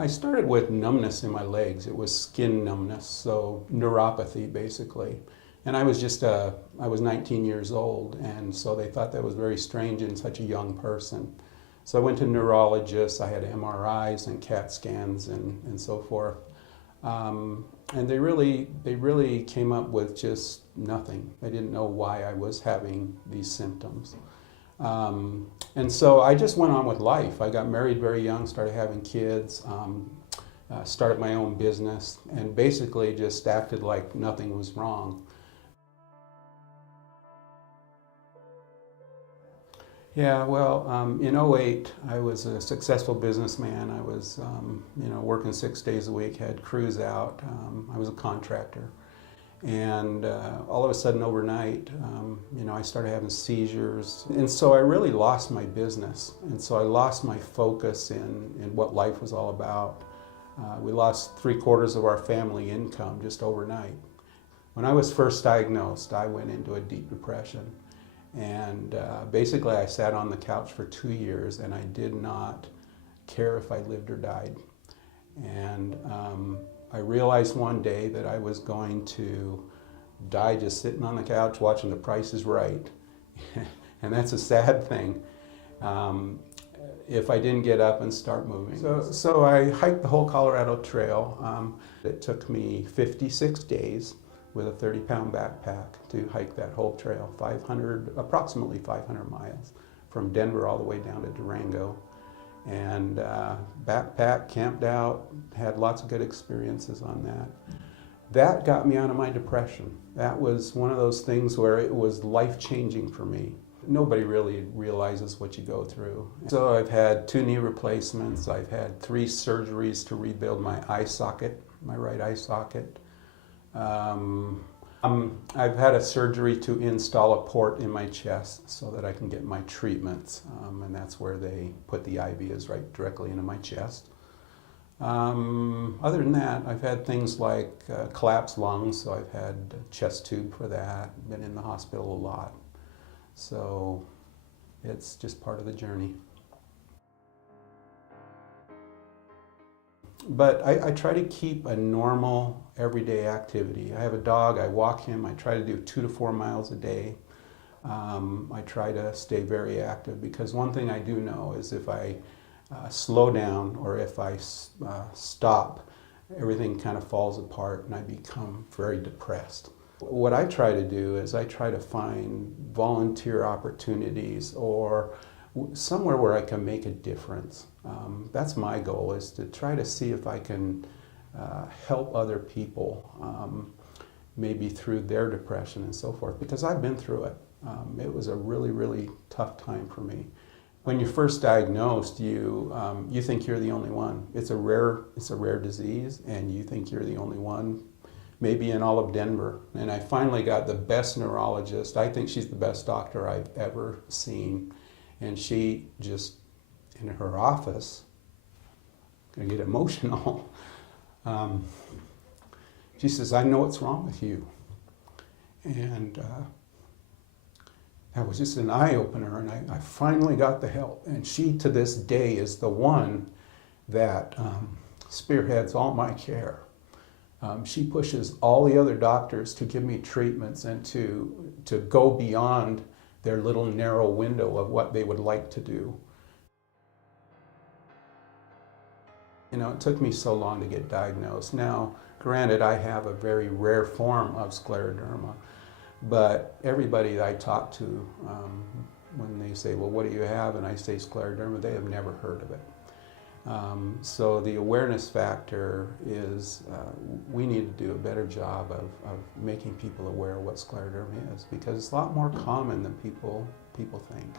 I started with numbness in my legs. It was skin numbness, so neuropathy basically. And I was 19 years old, and so they thought that was very strange in such a young person. So I went to neurologists, I had MRIs and CAT scans and so forth. And they really came up with just nothing. They didn't know why I was having these symptoms. And so I just went on with life. I got married very young, started having kids, started my own business, and basically just acted like nothing was wrong. Yeah, well, in '08, I was a successful businessman. I was, working 6 days a week, had crews out. I was a contractor. And all of a sudden, overnight, I started having seizures. And so I really lost my business. And so I lost my focus in what life was all about. We lost 3/4 of our family income just overnight. When I was first diagnosed, I went into a deep depression. And basically, I sat on the couch for 2 years, and I did not care if I lived or died. And I realized one day that I was going to die just sitting on the couch watching The Price is Right. And that's a sad thing if I didn't get up and start moving. So I hiked the whole Colorado Trail. It took me 56 days with a 30-pound backpack to hike that whole trail, approximately 500 miles, from Denver all the way down to Durango. And backpack, camped out, had lots of good experiences on that. That got me out of my depression. That was one of those things where it was life-changing for me. Nobody really realizes what you go through. So I've had 2 knee replacements. I've had 3 surgeries to rebuild my eye socket, my right eye socket. I've had a surgery to install a port in my chest so that I can get my treatments, and that's where they put the IV is right directly into my chest. Other than that, I've had things like collapsed lungs, so I've had a chest tube for that, been in the hospital a lot. So it's just part of the journey. But I try to keep a normal, everyday activity. I have a dog, I walk him, I try to do 2 to 4 miles a day. I try to stay very active because one thing I do know is if I slow down or if I stop, everything kind of falls apart and I become very depressed. What I try to do is I try to find volunteer opportunities or somewhere where I can make a difference. That's my goal, is to try to see if I can help other people, maybe through their depression and so forth, because I've been through it. It was a really, really tough time for me. When you're first diagnosed, you think you're the only one. It's a rare disease, and you think you're the only one, maybe in all of Denver. And I finally got the best neurologist. I think she's the best doctor I've ever seen. And she just, in her office, I'm gonna get emotional. She says, "I know what's wrong with you." And that was just an eye-opener, and I finally got the help. And she, to this day, is the one that spearheads all my care. She pushes all the other doctors to give me treatments and to go beyond their little narrow window of what they would like to do. It took me so long to get diagnosed. Now, granted, I have a very rare form of scleroderma, but everybody that I talk to, when they say, "Well, what do you have?" and I say scleroderma, they have never heard of it. So the awareness factor is we need to do a better job of making people aware of what scleroderma is, because it's a lot more common than people think.